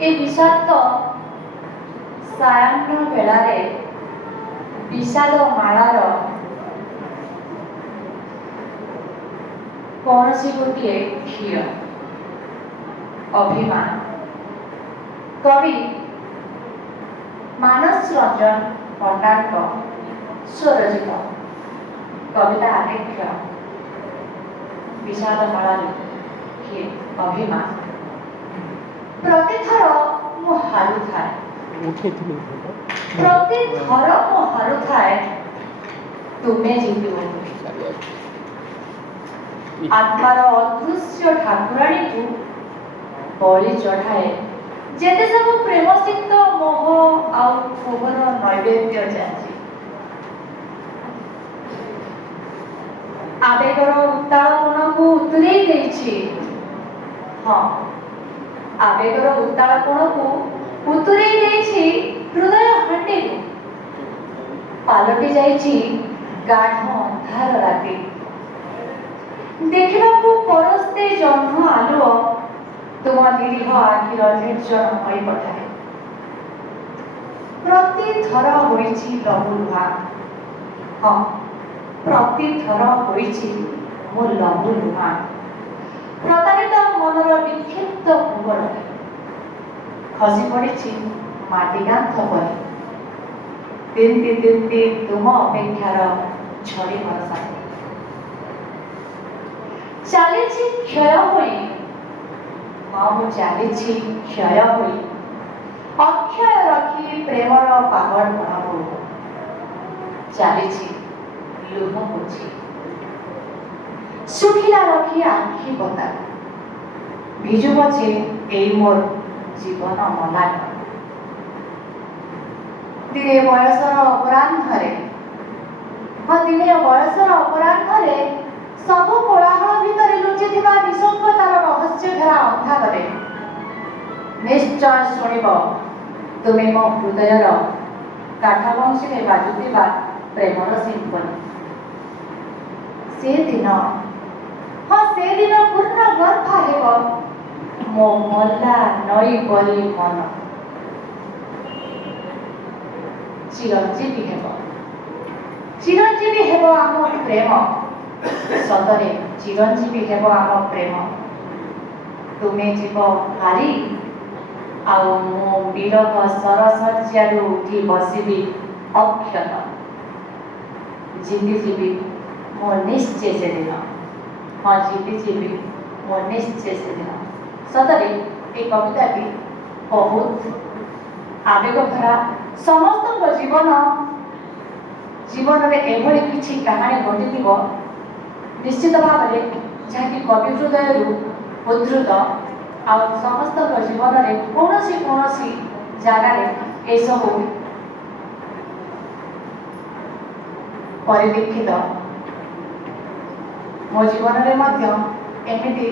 ए विषाक्त सायाह्न बेलारे विषाद मालार कौनसी गोटे क्षीर अभिमान कवि मानस रंजन पंडाक स्वरचित कविता आलेख्य विषाद मालार क्षीर अभिमान प्रतिथर मु हारु थाए प्रतिथर मु हारु थाए तुमे जीतिबो आत्मार अदृश्य ठाकुराणी को बलि चढ़ाए जेते सब प्रेमसिक्त मोह आउ क्षोभर नैवेद्य जाची आवेगर उत्तालपन को उतरे देछि हाँ आवेगर उत्तालपन को उतरे देछि हृदय हांडी को पालटी जाइछि गाढ़ अंधार राति देखा परस्ते जन्म आलुओ तुम निरीह आखिर निर्जन हो पठाए प्रति थर होइछि लहू लुहा हाँ प्रति थर होइछि मो लहू लुहा प्रतारित मनर विक्षिप्त भूगोल खसी पड़ी माटिकांथ पर तिंती तिंती तुम अपेक्षार झड़ी बरसा चली क्षय हुई हाँ मु चली क्षय हुई अक्षय रखी प्रेमर पहाड़ बनाबू चली लुह पोछी सुखिला रखी आखि पता भिजु पछे एई मोर जीवन मलान दिने बयसर अपराह्न हाँ दिने बयसर अपराह्न सब कोलाहल भितर लुचि निसंगतार रहस्य घेरा अंधारे निश्चय शुणिब तुम्हें मो हृदयर काठबंशी बाजुवा प्रेमर सिंपनी से दिन हाँ से दिन पूर्ण गर्भ हेब मो मल्ला नई परी मन चिरंजीवी हेब आम प्रेम सतरे चिरंजीवी हेब आम प्रेम तुमे जीव हारी आउ मो विरह सरसज्जारू उठी बसबी अक्षत जीतिजीवी मो निश्चय से दिन हाँ जीतिजीवी मो निश्चय से दिन सतरे ये कविताटी बहुत आवेग भरा समस्त जीवन में एभली किसी कहानी घटी निश्चित भाव में जहाँकि कवि हृदय उद्धृत आ समस्त जीवन में कौन जगार यह परिलक्षित मो जीवन में एमती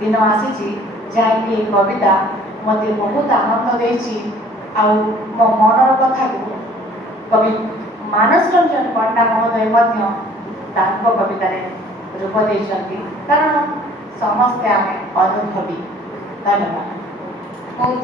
दिन आसी जहाँकि कविता मत बहुत आनंद देछि आउ मो मनर कथा को कवि मानस रंजन पंडा महोदय कविता रूप देइछन्ति कारण समस्ते आमे अनुभवी। धन्यवाद।